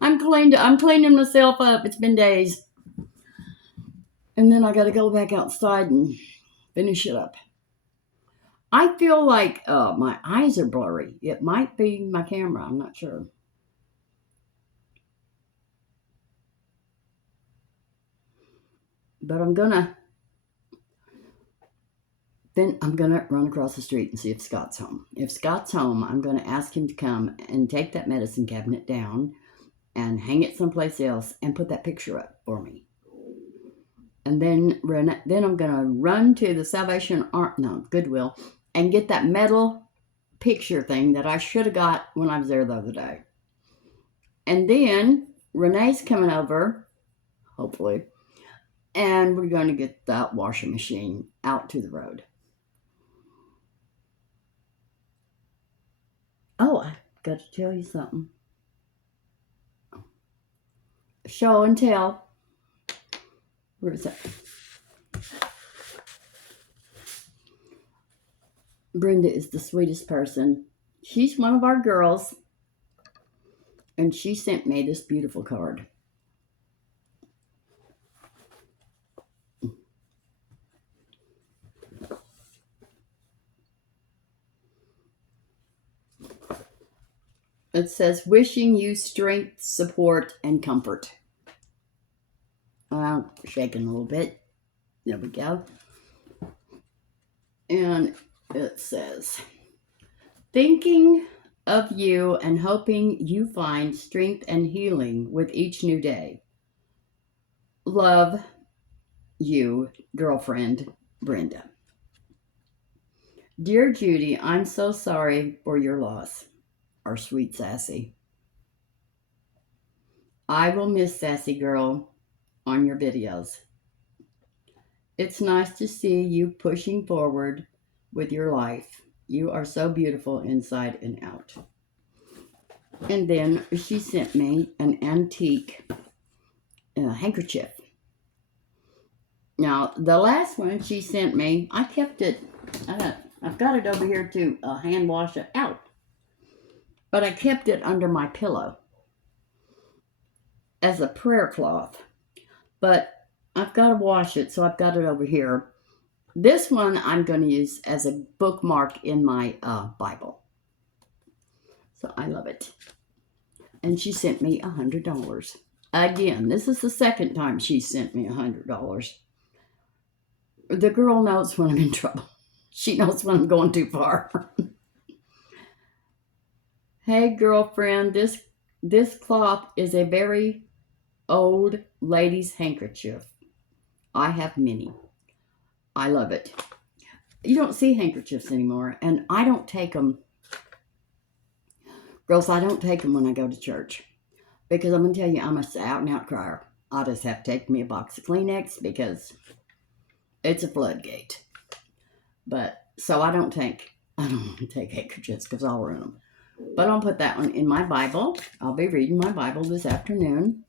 I'm cleaning myself up. It's been days. And then I got to go back outside and finish it up. I feel like my eyes are blurry. It might be my camera. I'm not sure. But I'm gonna run across the street and see if Scott's home. If Scott's home, I'm gonna ask him to come and take that medicine cabinet down and hang it someplace else and put that picture up for me. And then I'm gonna run to the Goodwill, and get that metal picture thing that I should have got when I was there the other day. And then Renee's coming over, hopefully, and we're going to get that washing machine out to the road. Oh, I got to tell you something. Show and tell. Where is that? Brenda is the sweetest person. She's one of our girls, and she sent me this beautiful card. It says, wishing you strength, support, and comfort. I'm shaking a little bit. There we go. And it says, thinking of you and hoping you find strength and healing with each new day. Love you, girlfriend, Brenda. Dear Judy, I'm so sorry for your loss. Our sweet Sassy. I will miss Sassy Girl on your videos. It's nice to see you pushing forward with your life. You are so beautiful inside and out. And then she sent me an antique handkerchief. Now, the last one she sent me, I kept it. I've got it over here to hand wash it out. But I kept it under my pillow as a prayer cloth. But I've got to wash it, so I've got it over here. This one I'm going to use as a bookmark in my Bible. So I love it. And she sent me $100. Again, this is the second time she sent me $100. The girl knows when I'm in trouble. She knows when I'm going too far. Hey, girlfriend, this cloth is a very old lady's handkerchief. I have many. I love it. You don't see handkerchiefs anymore, and I don't take them. Girls, I don't take them when I go to church because I'm going to tell you, I'm a out and out crier. I just have to take me a box of Kleenex because it's a floodgate. But so I don't take handkerchiefs because I'll ruin them. But I'll put that one in my Bible. I'll be reading my Bible this afternoon.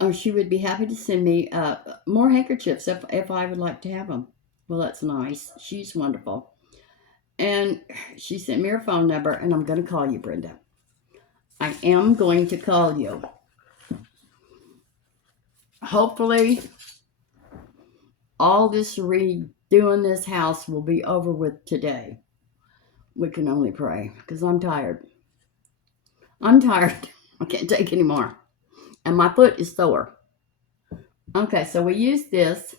Oh, she would be happy to send me more handkerchiefs if I would like to have them. Well, that's nice. She's wonderful. And she sent me her phone number, and I'm going to call you, Brenda. I am going to call you. Hopefully, all this redoing this house will be over with today. We can only pray because I'm tired. I'm tired. I can't take any more. And my foot is sore. Okay, so we use this.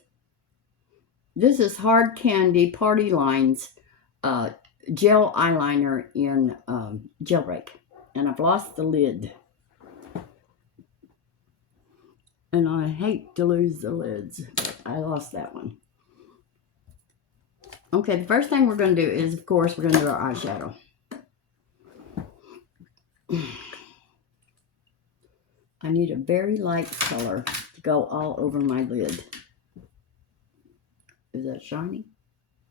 This is Hard Candy Party Lines gel eyeliner in Jailbreak. And I've lost the lid. And I hate to lose the lids, but I lost that one. Okay, the first thing we're going to do is, of course, we're going to do our eyeshadow. I need a very light color to go all over my lid. Is that shiny?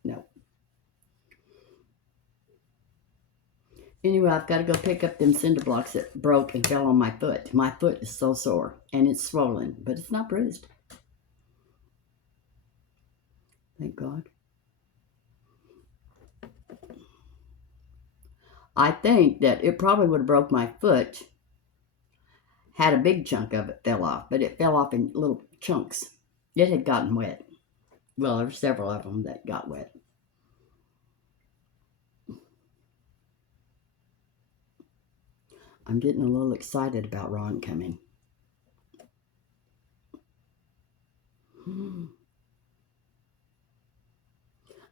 No. Anyway, I've got to go pick up them cinder blocks that broke and fell on my foot. My foot is so sore, and it's swollen, but it's not bruised. Thank God. I think that it probably would have broke my foot had a big chunk of it fell off, but it fell off in little chunks. It had gotten wet. Well, there were several of them that got wet. I'm getting a little excited about Ron coming.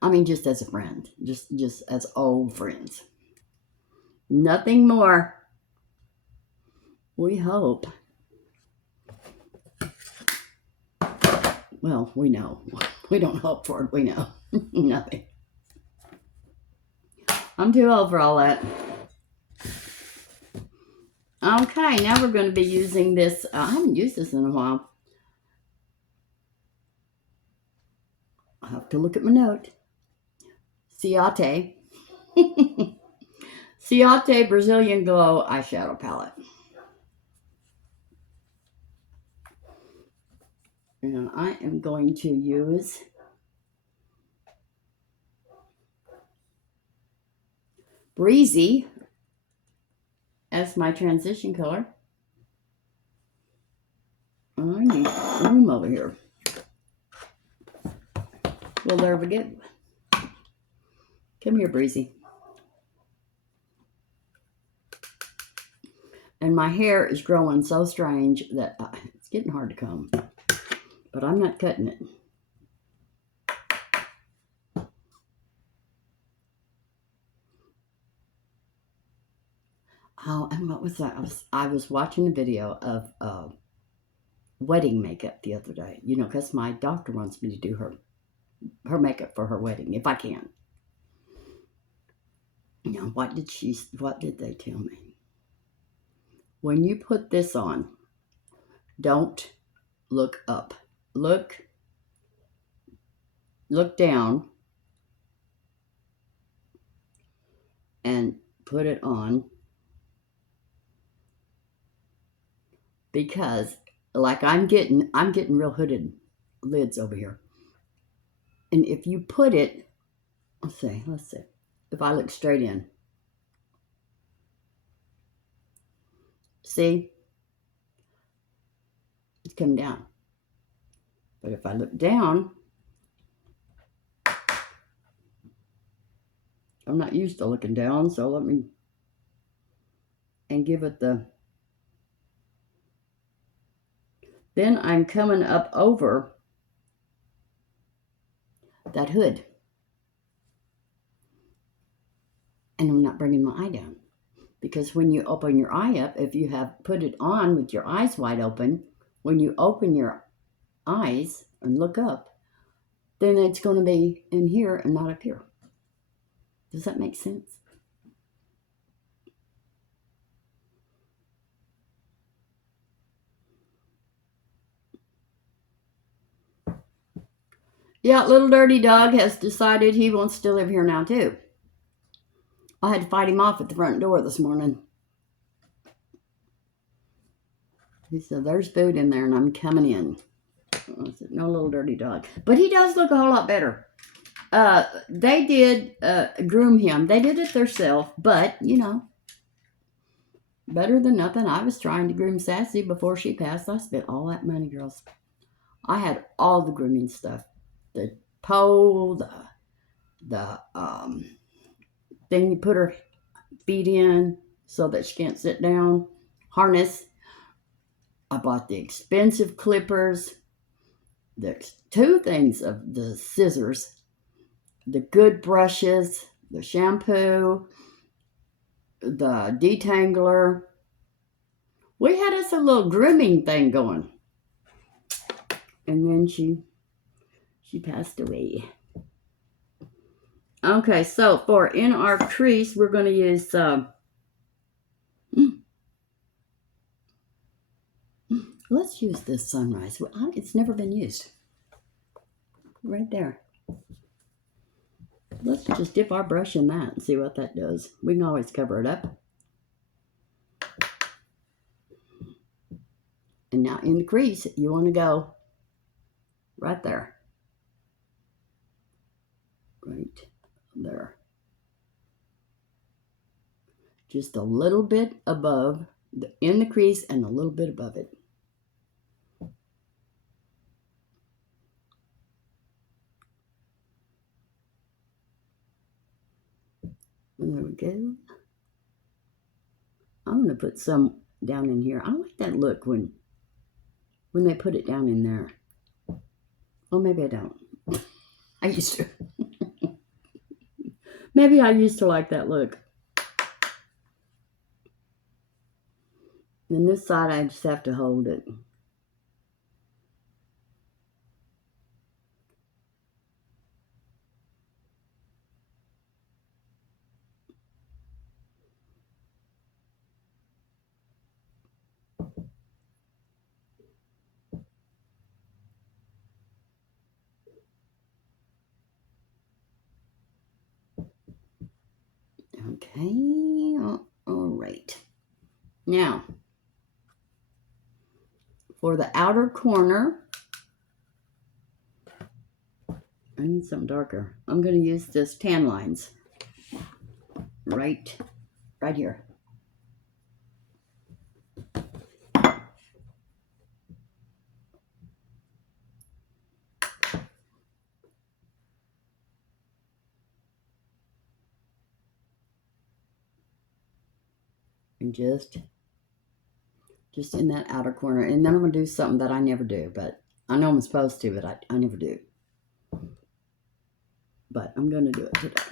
I mean, just as a friend, just as old friends. Nothing more. We hope. Well, we know. We don't hope for it. We know. Nothing. I'm too old for all that. Okay, now we're going to be using this. I haven't used this in a while. I have to look at my note. Ciate. Ciate Brazilian Glow eyeshadow palette. And I am going to use Breezy as my transition color. I need room over here. Well, there we go. Come here, Breezy. And my hair is growing so strange that it's getting hard to comb. But I'm not cutting it. Oh, and what was that? I was watching a video of wedding makeup the other day. You know, because my doctor wants me to do her makeup for her wedding, if I can. You know, what did they tell me? When you put this on, don't look up. Look down and put it on, because like I'm getting real hooded lids over here. And if you put it, let's see, if I look straight in, see, it's coming down. But if I look down, I'm not used to looking down, so let me, and give it the, then I'm coming up over that hood. And I'm not bringing my eye down. Because when you open your eye up, if you have put it on with your eyes wide open, when you open your eyes and look up, then it's going to be in here and not up here. Does that make sense? Yeah, little dirty dog has decided he wants to live here now too. I had to fight him off at the front door this morning. He said, there's food in there and I'm coming in. I said, no, little dirty dog. But he does look a whole lot better. They did groom him. They did it themselves, but, you know, better than nothing. I was trying to groom Sassy before she passed. I spent all that money, girls. I had all the grooming stuff. The pole, the thing you put her feet in so that she can't sit down, harness. I bought the expensive clippers. There's two things of the scissors, the good brushes, the shampoo, the detangler. We had us a little grooming thing going. And then she passed away. Okay, so for in our crease, we're going to use let's use this Sunrise. It's never been used. Right there. Let's just dip our brush in that and see what that does. We can always cover it up. And now in the crease, you want to go right there. Right there. Just a little bit above, in the crease and a little bit above it. And there we go. I'm going to put some down in here. I like that look when they put it down in there. Well, maybe I don't. I used to. Maybe I used to like that look. And this side, I just have to hold it. Okay, all right. Now, for the outer corner, I need something darker. I'm going to use this tan lines right here. And just in that outer corner. And then I'm going to do something that I never do, but I know I'm supposed to, but I never do. But I'm going to do it today.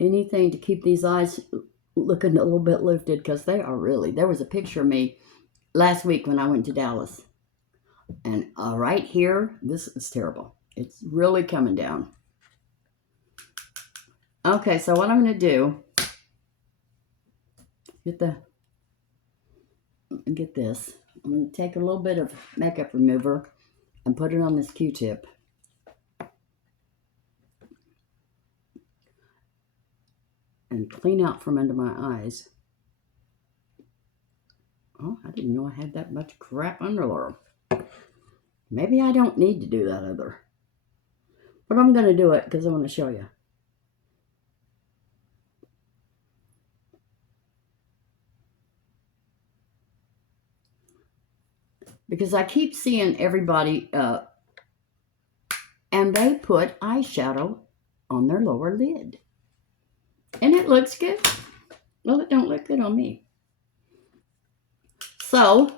Anything to keep these eyes looking a little bit lifted, because they are really, there was a picture of me last week when I went to Dallas. And right here, this is terrible. It's really coming down. Okay, so what I'm going to do, get this. I'm going to take a little bit of makeup remover and put it on this Q-tip. And clean out from under my eyes. Oh, I didn't know I had that much crap under there. Maybe I don't need to do that other. But I'm going to do it because I want to show you. Because I keep seeing everybody, and they put eyeshadow on their lower lid. And it looks good. Well, it don't look good on me. So,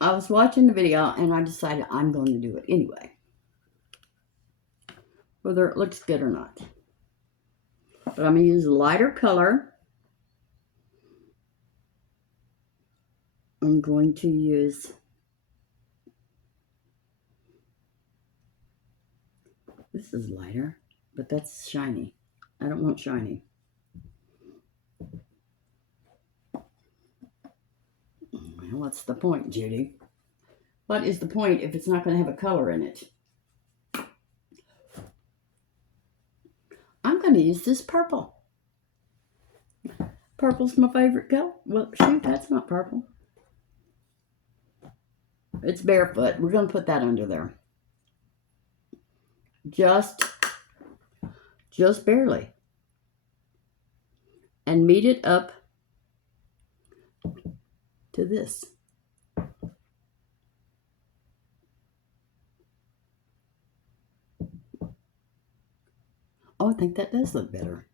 I was watching the video and I decided I'm going to do it anyway. Whether it looks good or not. But I'm going to use a lighter color. I'm going to use this is lighter, but that's shiny. I don't want shiny. Well, what's the point, Judy? What is the point if it's not going to have a color in it? I'm going to use this purple. Purple's my favorite color. Well, shoot, that's not purple. It's Barefoot. We're going to put that under there. Just barely. And meet it up to this. Oh, I think that does look better.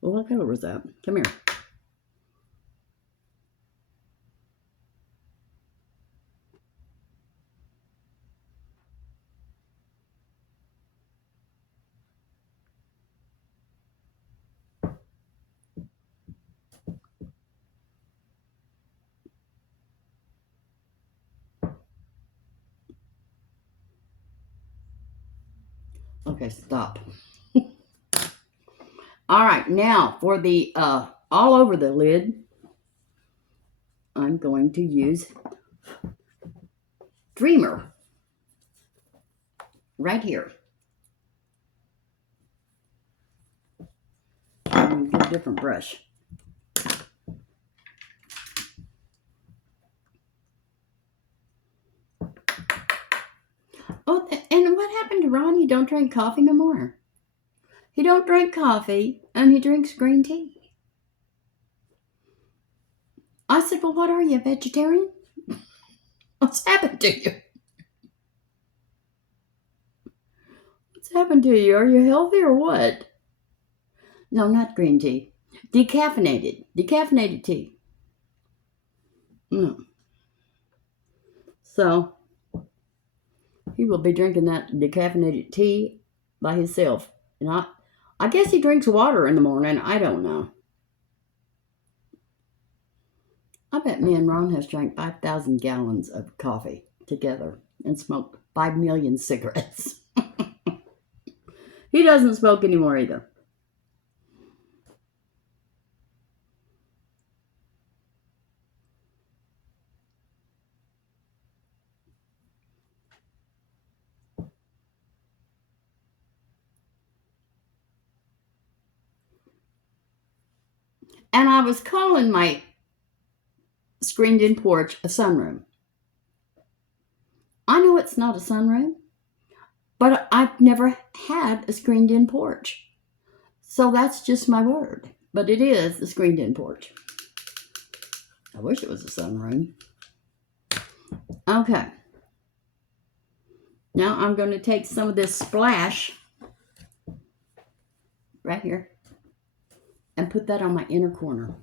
Well, what color was that? Come here. Okay, stop. All right, now for the all over the lid, I'm going to use Dreamer right here. I'm going to get a different brush. Oh, and what happened to Ron? He don't drink coffee no more. He don't drink coffee, and he drinks green tea. I said, well, what are you, a vegetarian? What's happened to you? What's happened to you? Are you healthy or what? No, not green tea. Decaffeinated tea. Mm. So he will be drinking that decaffeinated tea by himself. And I guess he drinks water in the morning. I don't know. I bet me and Ron has drank 5,000 gallons of coffee together and smoked 5 million cigarettes. He doesn't smoke anymore either. And I was calling my screened in porch a sunroom. I know it's not a sunroom, but I've never had a screened in porch. So that's just my word. But it is a screened in porch. I wish it was a sunroom. Okay. Now I'm going to take some of this splash right here and put that on my inner corner.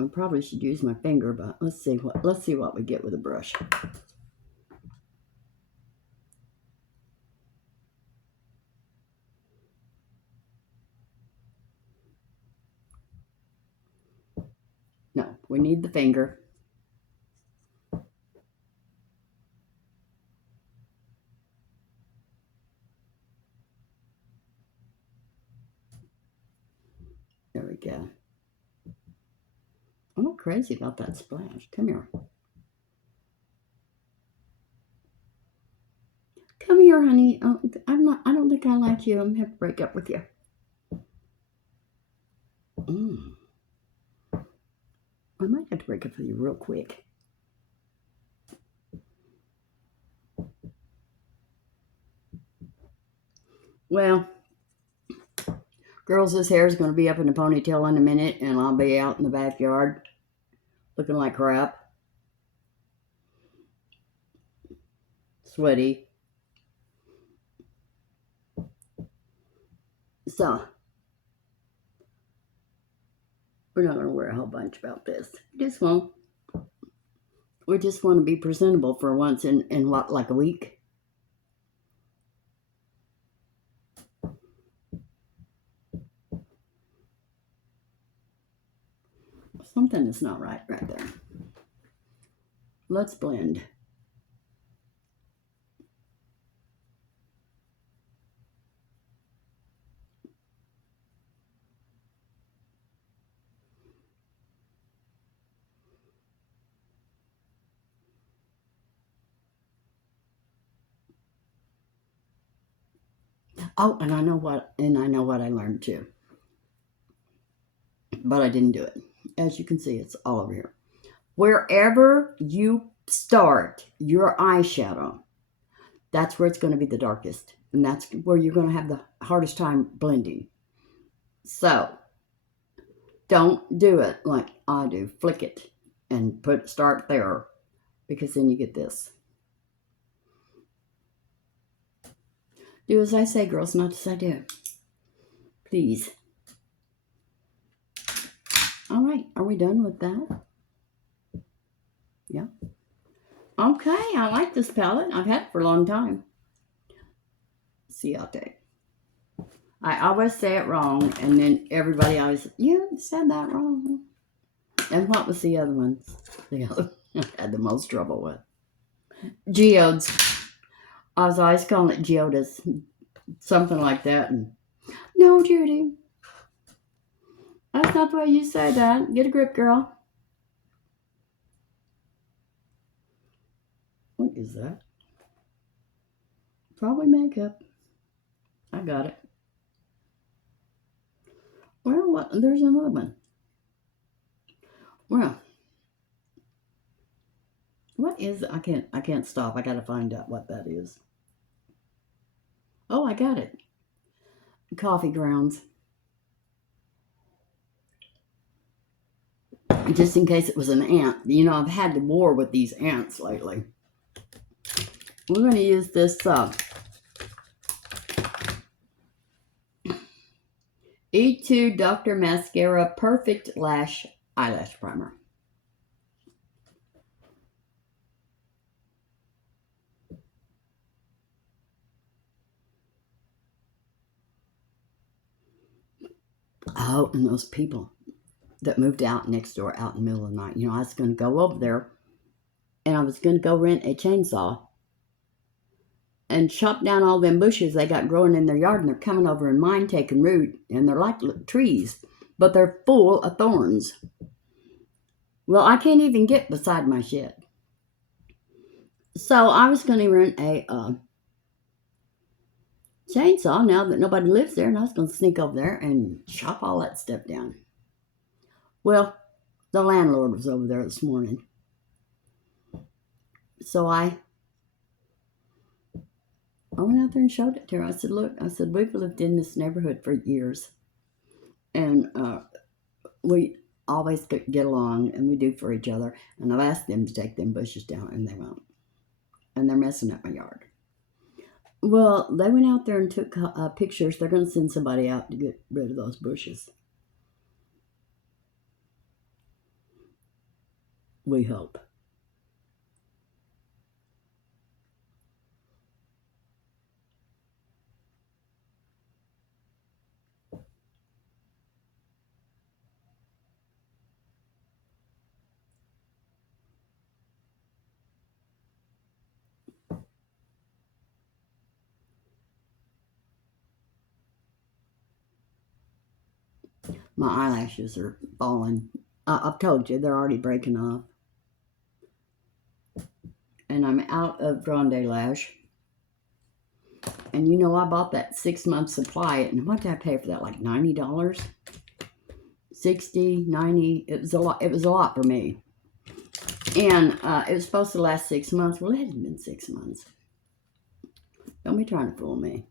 I probably should use my finger, but let's see what we get with a brush. No, we need the finger. There we go. I'm not crazy about that splash. Come here. Come here, honey. Oh, I don't think I like you. I'm gonna have to break up with you. I might have to break up with you real quick. Well, girls, this hair is going to be up in a ponytail in a minute, and I'll be out in the backyard looking like crap. Sweaty. So, we're not going to worry a whole bunch about this. We just want to be presentable for once in what, like a week? Something is not right there. Let's blend. Oh, and I know what I learned too. But I didn't do it. As you can see, it's all over here. Wherever you start your eyeshadow, that's where it's going to be the darkest. And that's where you're going to have the hardest time blending. So, don't do it like I do. Flick it and start there, because then you get this. Do as I say, girls, not as I do. Please. All right, are we done with that? Yeah. Okay, I like this palette. I've had it for a long time. Ciate. I always say it wrong, and then everybody always, you said that wrong. And what was the other ones? The other I had the most trouble with. Geodes. I was always calling it geodes. Something like that. And no, Judy. That's not the way you say that. Get a grip, girl. What is that? Probably makeup. I got it. Well, what? There's another one. Well, What is, I can't stop. I gotta find out what that is. Oh, I got it. Coffee grounds. Just in case it was an ant. You know, I've had to war with these ants lately. We're going to use this Etude Dr. Mascara Perfect Lash Eyelash Primer. Oh, and those people that moved out next door out in the middle of the night. You know, I was going to go over there and I was going to go rent a chainsaw and chop down all them bushes they got growing in their yard, and they're coming over and mine taking root, and they're like trees, but they're full of thorns. Well, I can't even get beside my shed. So I was going to rent a chainsaw now that nobody lives there, and I was going to sneak over there and chop all that stuff down. Well, the landlord was over there this morning. So I went out there and showed it to her. I said, look, I said, we've lived in this neighborhood for years. And we always get along, and we do for each other. And I've asked them to take them bushes down, and they won't. And they're messing up my yard. Well, they went out there and took pictures. They're going to send somebody out to get rid of those bushes. We hope. My eyelashes are falling. I've told you, they're already breaking off. And I'm out of Grande Lash. And you know, I bought that 6-month supply, and what did I pay for that? Like $90? 60, 90. It was a lot. It was a lot for me. And it was supposed to last 6 months. Well, it hasn't been 6 months. Don't be trying to fool me.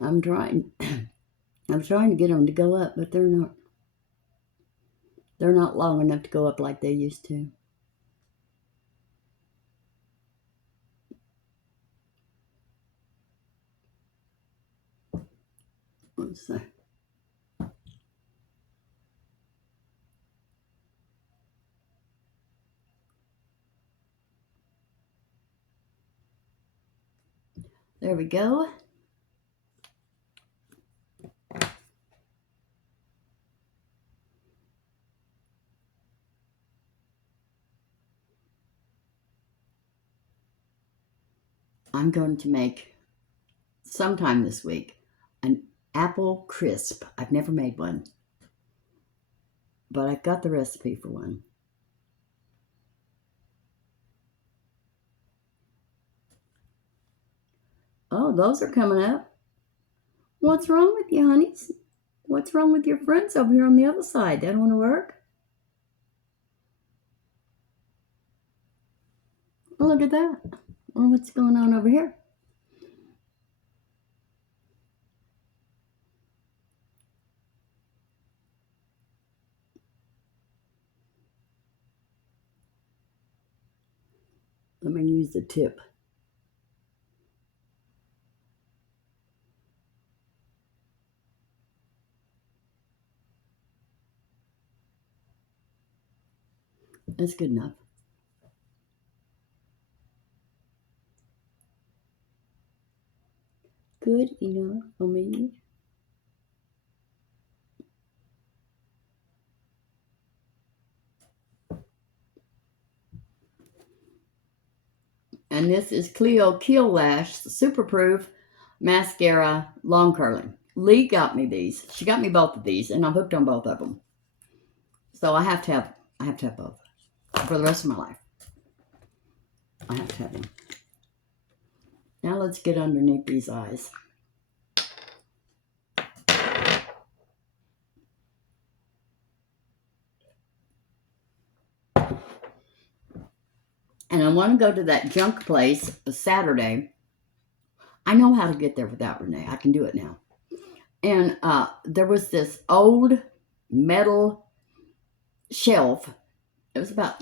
I'm trying. I'm trying to get them to go up, but they're not. They're not long enough to go up like they used to. Let's see. There we go. I'm going to make sometime this week an apple crisp. I've never made one, but I've got the recipe for one. Oh, those are coming up. What's wrong with you, honeys? What's wrong with your friends over here on the other side? They don't want to work? Well, look at that. Well, what's going on over here? Let me use the tip. That's good enough. Good enough for me. And this is Clio Keel Lash Super Proof Mascara Long Curling. Lee got me these. She got me both of these, and I'm hooked on both of them. So I have to have both for the rest of my life. I have to have them. Now let's get underneath these eyes. And I want to go to that junk place Saturday. I know how to get there without Renee. I can do it now. And there was this old metal shelf. It was about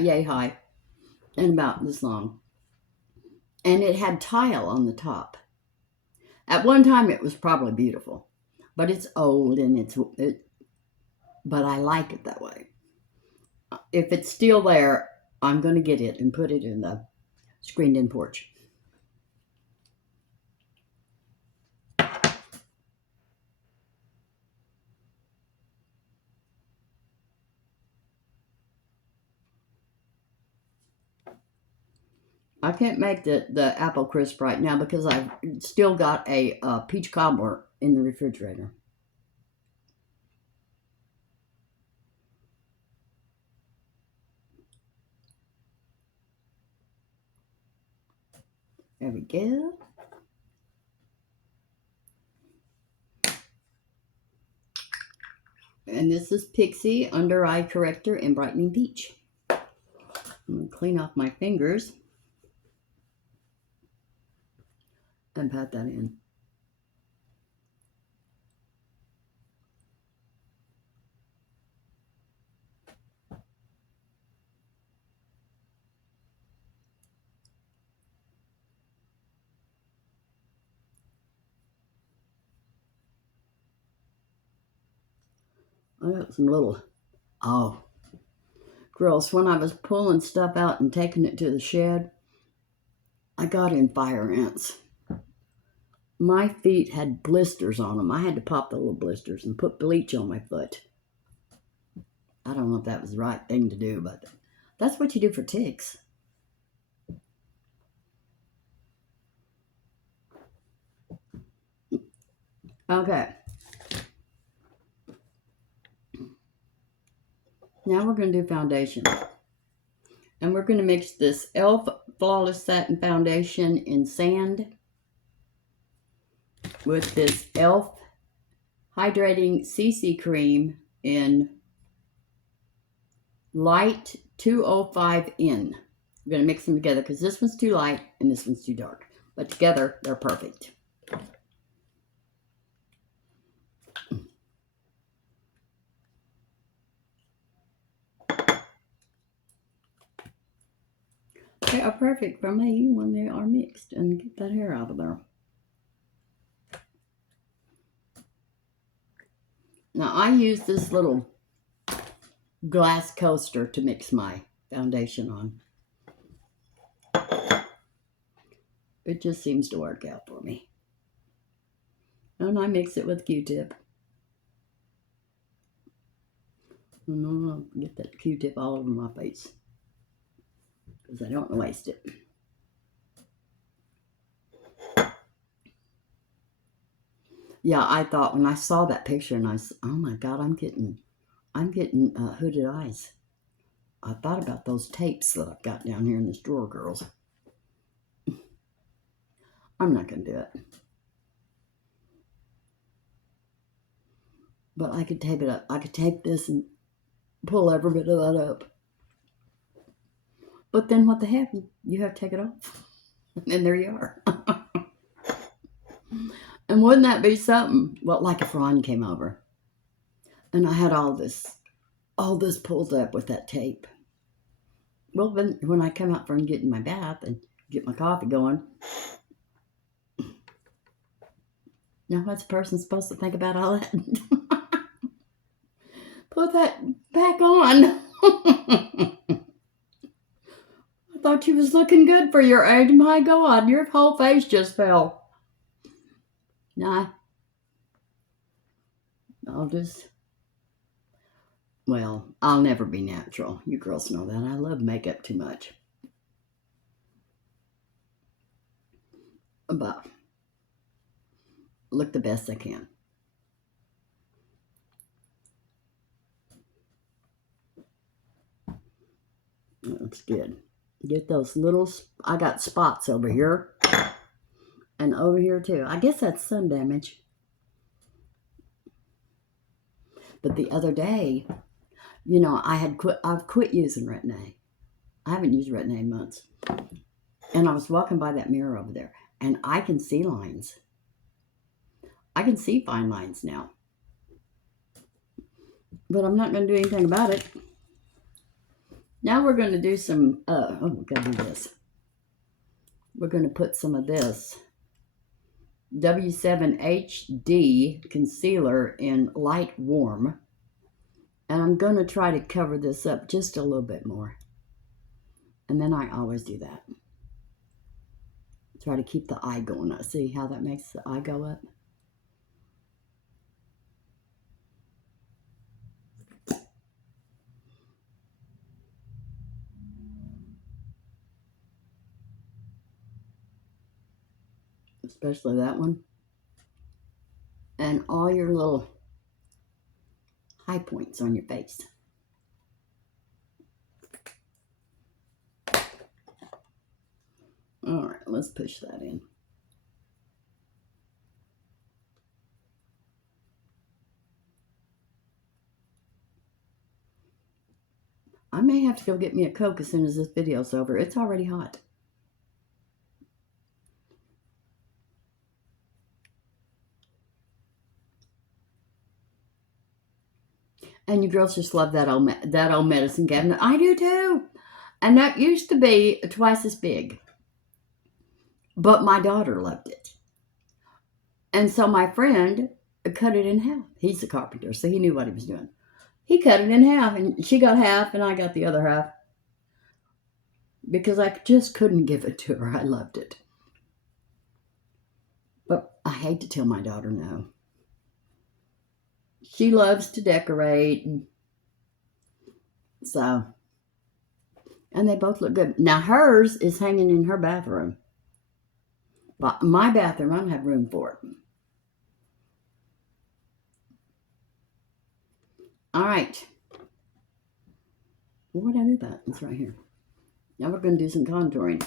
yay high and about this long. And it had tile on the top. At one time, it was probably beautiful, but it's old and but I like it that way. If it's still there, I'm going to get it and put it in the screened-in porch. I can't make the apple crisp right now because I've still got a peach cobbler in the refrigerator. There we go. And this is Pixi Undereye Corrector in Brightening Peach. I'm going to clean off my fingers and pat that in. I got some little, girls, when I was pulling stuff out and taking it to the shed, I got in fire ants. My feet had blisters on them. I had to pop the little blisters and put bleach on my foot. I don't know if that was the right thing to do, but that's what you do for ticks. Okay. Now we're going to do foundation. And we're going to mix this e.l.f. Flawless Satin Foundation in Sand with this e.l.f. Hydrating CC Cream in Light 205N. We're going to mix them together because this one's too light and this one's too dark. But together, they're perfect. They are perfect for me when they are mixed, and get that hair out of there. Now I use this little glass coaster to mix my foundation on. It just seems to work out for me. And I mix it with Q-tip. And I'll get that Q-tip all over my face because I don't want to waste it. Yeah, I thought when I saw that picture and I said, oh my God, I'm getting hooded eyes. I thought about those tapes that I've got down here in this drawer, girls. I'm not going to do it. But I could tape it up. I could tape this and pull every bit of that up. But then what the heck? You have to take it off. And there you are. And wouldn't that be something? Well, like if Ron came over and I had all this pulled up with that tape. Well, then when I come out from getting my bath and get my coffee going, now what's a person supposed to think about all that? Put that back on. I thought you was looking good for your age. My God, your whole face just fell. Nah, I'll never be natural. You girls know that. I love makeup too much. but look the best I can. That looks good. Get those little, I got spots over here and over here too. I guess that's sun damage. But the other day, you know, I've quit using Retin-A. I haven't used Retin-A in months. And I was walking by that mirror over there, and I can see lines. I can see fine lines now. But I'm not going to do anything about it. Now we're going to do some, we're going to do this. We're going to put some of this W7HD concealer in light warm. And I'm going to try to cover this up just a little bit more. And then I always do that. Try to keep the eye going up. See how that makes the eye go up? Especially that one. And all your little high points on your face. All right, let's push that in. I may have to go get me a Coke as soon as this video's over. It's already hot. And you girls just love that old medicine cabinet. I do too. And that used to be twice as big. But my daughter loved it. And so my friend cut it in half. He's a carpenter, so he knew what he was doing. He cut it in half, and she got half, and I got the other half. Because I just couldn't give it to her. I loved it. But I hate to tell my daughter no. She loves to decorate. So, and they both look good. Now hers is hanging in her bathroom. But my bathroom, I don't have room for it. All right. What did I do that? It's right here. Now we're going to do some contouring.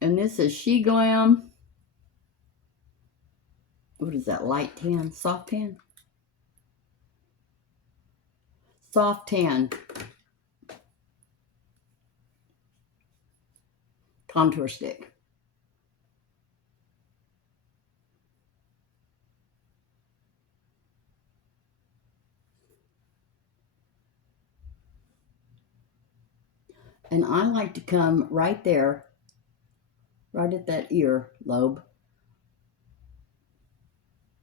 And this is Sheglam. What is that? Light tan? Soft tan? Soft tan. Contour stick. And I like to come right there, right at that ear lobe,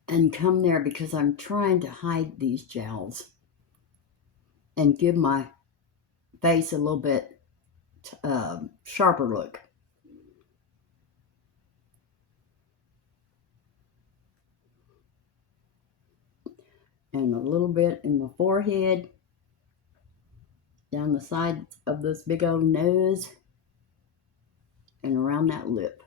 and come there because I'm trying to hide these jowls and give my face a little bit sharper look. And a little bit in my forehead, down the side of this big old nose, and around that lip.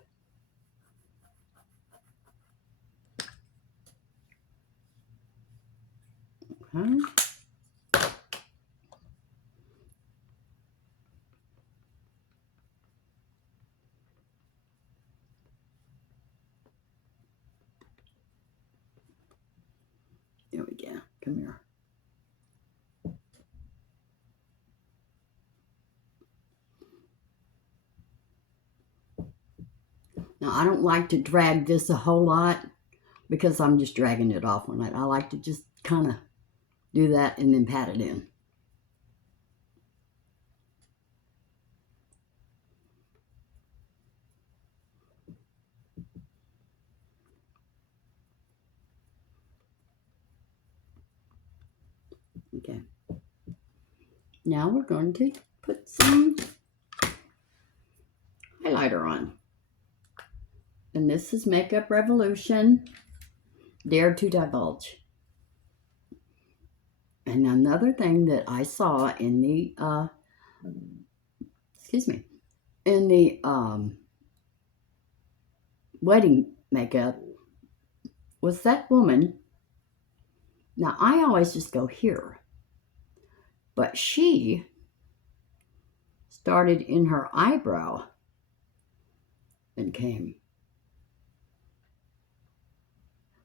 Okay. There we go. Come here. Now, I don't like to drag this a whole lot because I'm just dragging it off on it. I like to just kind of do that and then pat it in. Okay. Now we're going to put some highlighter on. And this is Makeup Revolution Dare to Divulge. And another thing that I saw in the, in the wedding makeup was that woman. Now, I always just go here, but she started in her eyebrow and came.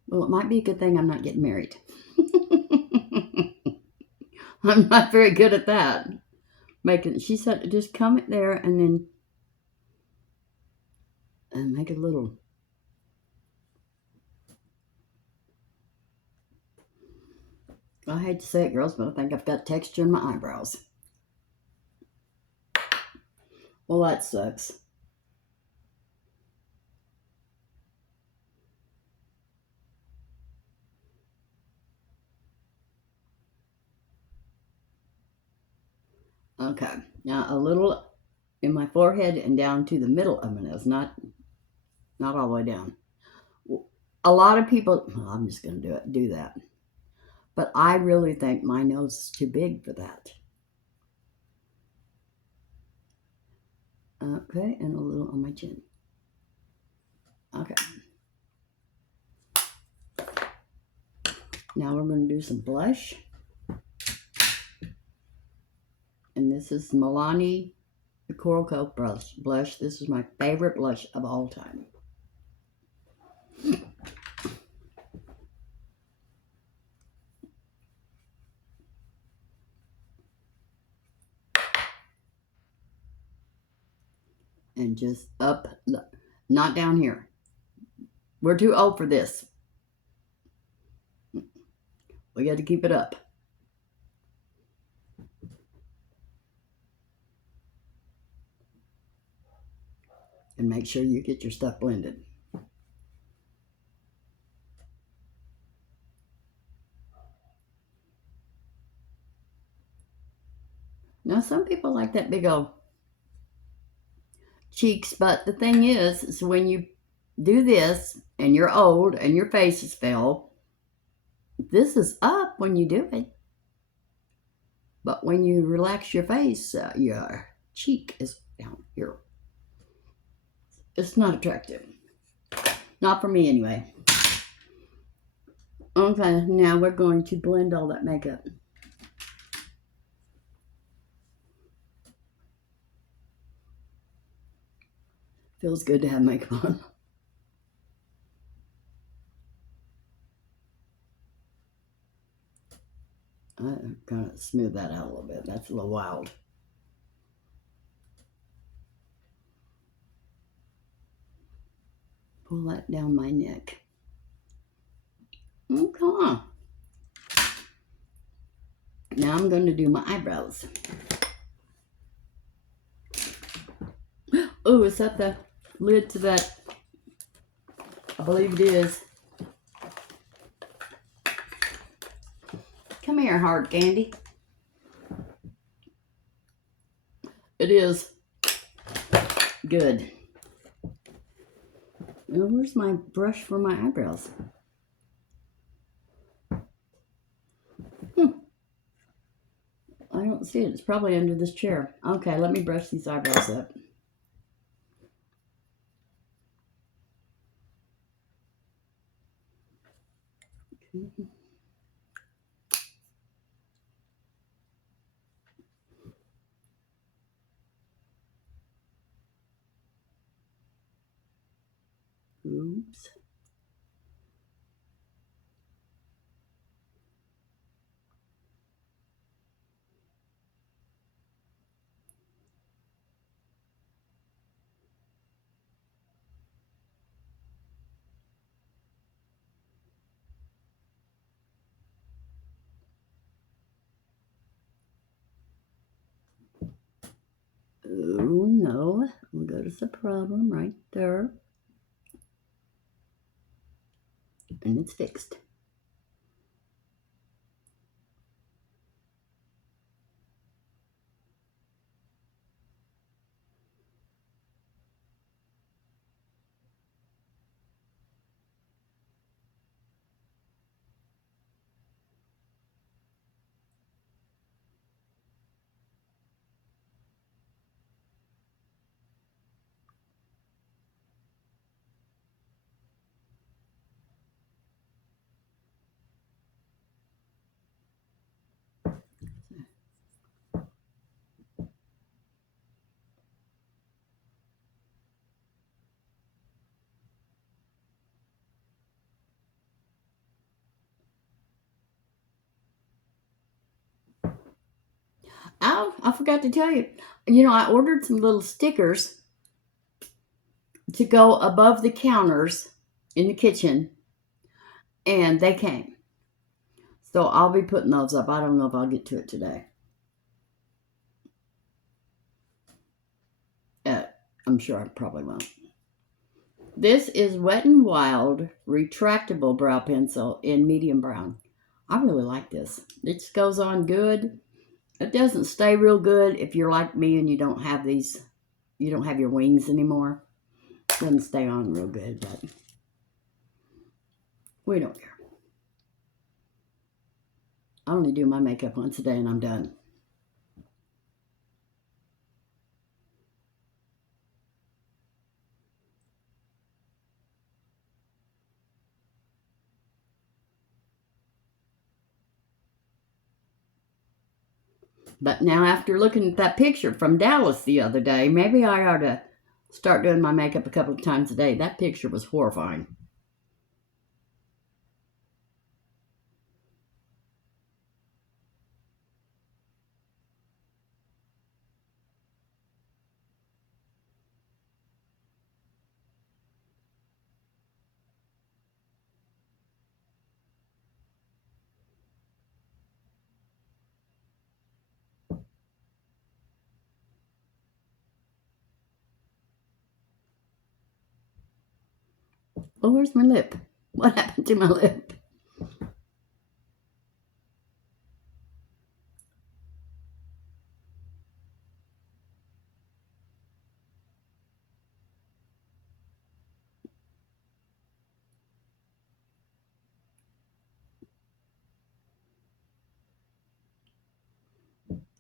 Well, it might be a good thing I'm not getting married. I'm not very good at that. She said just come there and then make a little. I hate to say it, girls, but I think I've got texture in my eyebrows. Well, that sucks. Okay, now a little in my forehead and down to the middle of my nose, not all the way down. A lot of people, well, I'm just going to do that. But I really think my nose is too big for that. Okay, and a little on my chin. Okay. Now we're going to do some blush. And this is Milani Coral Cove blush. This is my favorite blush of all time. And just up, not down here. We're too old for this. We got to keep it up. And make sure you get your stuff blended. Now, some people like that big old cheeks, but the thing is when you do this and you're old and your face is fell, this is up when you do it. But when you relax your face, your cheek is down here. It's not attractive. Not for me anyway. Okay, now we're going to blend all that makeup. Feels good to have makeup on. I'm going to smooth that out a little bit. That's a little wild. Pull that down my neck. Oh, come on. Now I'm going to do my eyebrows. Oh, is that the lid to that? I believe it is. Come here, hard candy. It is good. Now, where's my brush for my eyebrows? I don't see it. It's probably under this chair. Okay, let me brush these eyebrows up. Oops. Oh no, we'll go to the problem right there. And it's fixed. Oh, I forgot to tell you. You know, I ordered some little stickers to go above the counters in the kitchen, and they came. So I'll be putting those up. I don't know if I'll get to it today. Uh, I'm sure I probably won't. This is Wet n Wild Retractable Brow Pencil in medium brown. I really like this. It goes on good. It doesn't stay real good if you're like me and you don't have these, you don't have your wings anymore. It doesn't stay on real good, but we don't care. I only do my makeup once a day and I'm done. But now after looking at that picture from Dallas the other day, maybe I ought to start doing my makeup a couple of times a day. That picture was horrifying. Oh, where's my lip? What happened to my lip?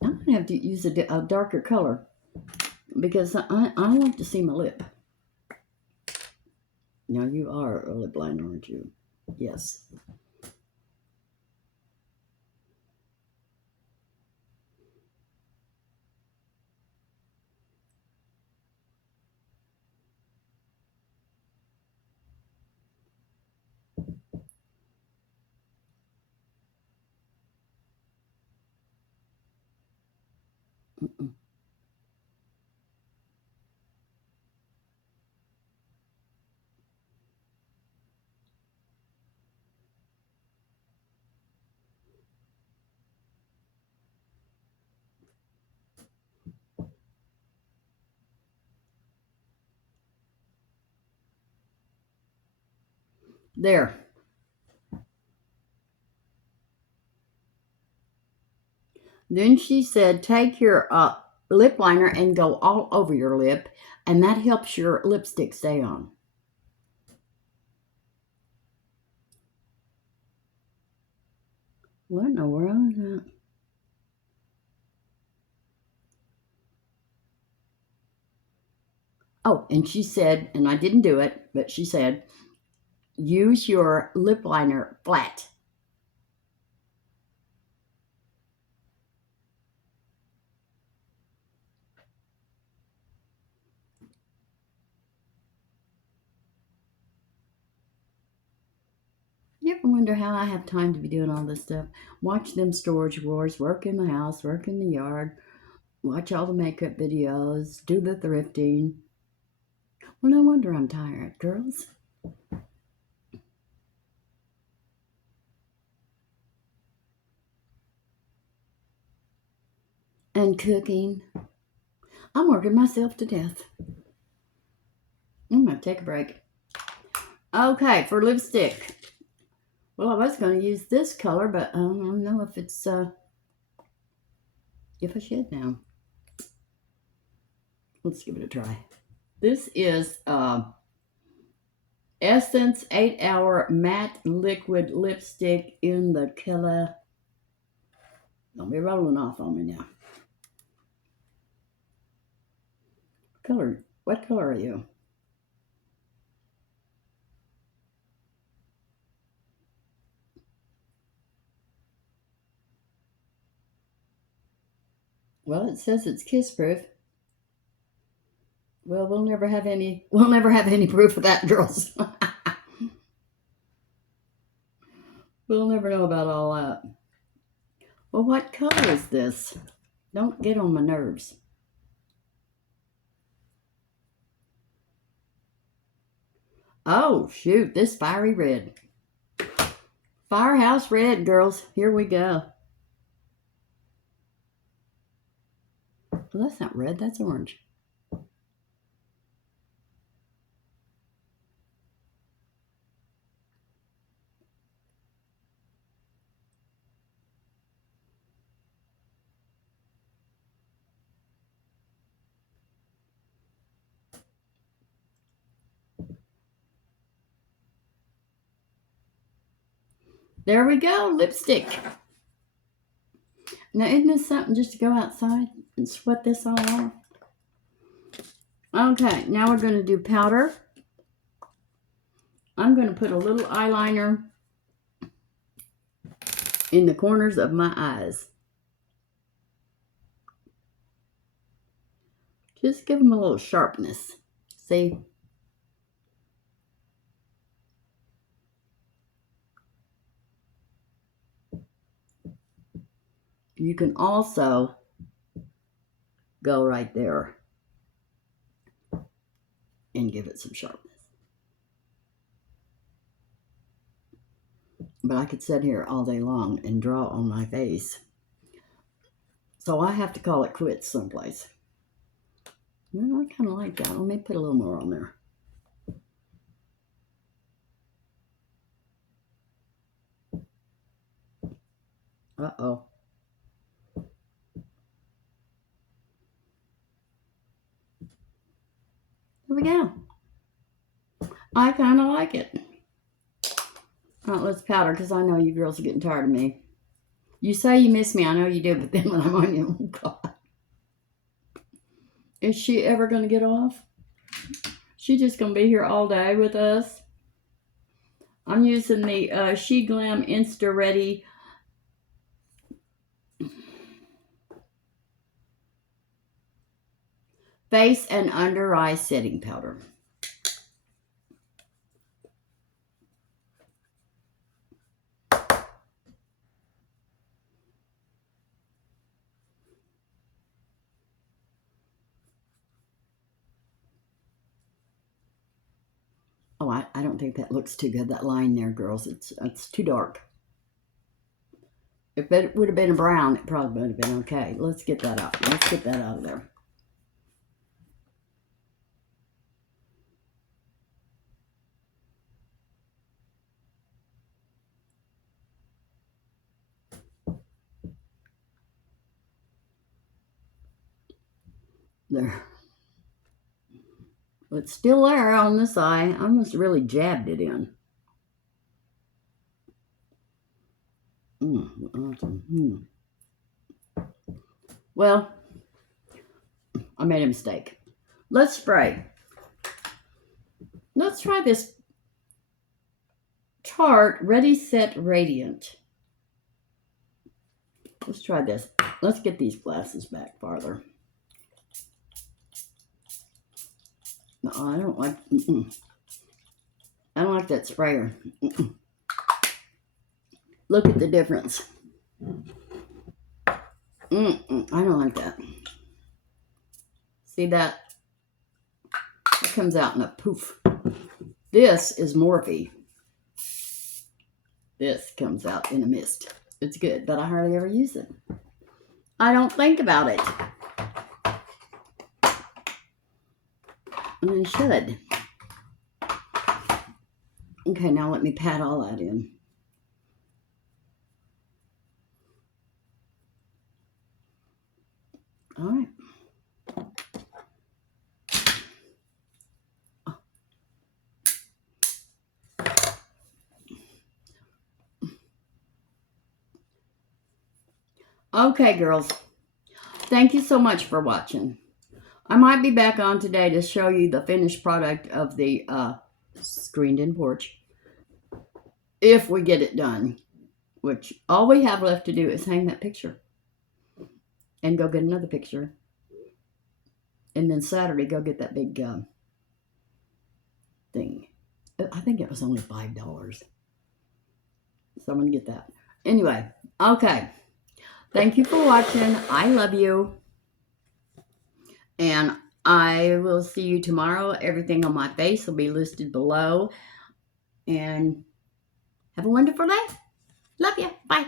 I'm going to have to use a darker color because I like to see my lip. Now, you are a lip liner, aren't you? Yes. Mm-mm. There. Then she said, take your lip liner and go all over your lip, and that helps your lipstick stay on. What in the world is that? Oh, and she said, and I didn't do it, but she said, use your lip liner flat. You ever wonder how I have time to be doing all this stuff? Watch them storage wars, work in the house, work in the yard, watch all the makeup videos, do the thrifting. Well, no wonder I'm tired, girls. And cooking. I'm working myself to death. I'm going to take a break. Okay, for lipstick. Well, I was going to use this color, but I don't know if it's, if I should now. Let's give it a try. This is Essence 8-Hour Matte Liquid Lipstick in the color. Don't be rolling off on me now. Color. What color are you? Well, it says it's kiss proof. Well, we'll never have any proof of that, girls. We'll never know about all that. Well, what color is this? Don't get on my nerves. Oh, shoot, this fiery red. Firehouse red, girls. Here we go. Well, that's not red, that's orange. There we go, lipstick. Now, isn't this something just to go outside and sweat this all off? Okay, now we're going to do powder. I'm going to put a little eyeliner in the corners of my eyes. Just give them a little sharpness. See? You can also go right there and give it some sharpness. But I could sit here all day long and draw on my face. So I have to call it quits someplace. Well, I kind of like that. Let me put a little more on there. Uh-oh. Here we go. I kind of like it. All right, let's powder because I know you girls are getting tired of me. You say you miss me. I know you do, but then when I'm on you, oh God. Is she ever going to get off? She's just going to be here all day with us. I'm using the Sheglam Insta-Ready face and under eye setting powder. Oh, I don't think that looks too good, that line there, girls. It's too dark. If it would have been a brown, it probably would have been okay. Let's get that out. Let's get that out of there. There. But it's still there on this eye. I almost really jabbed it in. Awesome. Well, I made a mistake. Let's spray. Let's try this Tarte Ready Set Radiant. Let's try this. Let's get these glasses back farther. No, I don't like. I don't like that sprayer. Look at the difference. I don't like that. See that? It comes out in a poof. This is Morphe. This comes out in a mist. It's good, but I hardly ever use it. I don't think about it. And I should. Okay, now let me pat all that in. All right. Okay, girls. Thank you so much for watching. I might be back on today to show you the finished product of the screened-in porch. If we get it done. Which all we have left to do is hang that picture. And go get another picture. And then Saturday, go get that big thing. I think it was only $5. So I'm going to get that. Anyway, okay. Thank you for watching. I love you. And I will see you tomorrow. Everything on my face will be listed below. And have a wonderful day. Love you. Bye.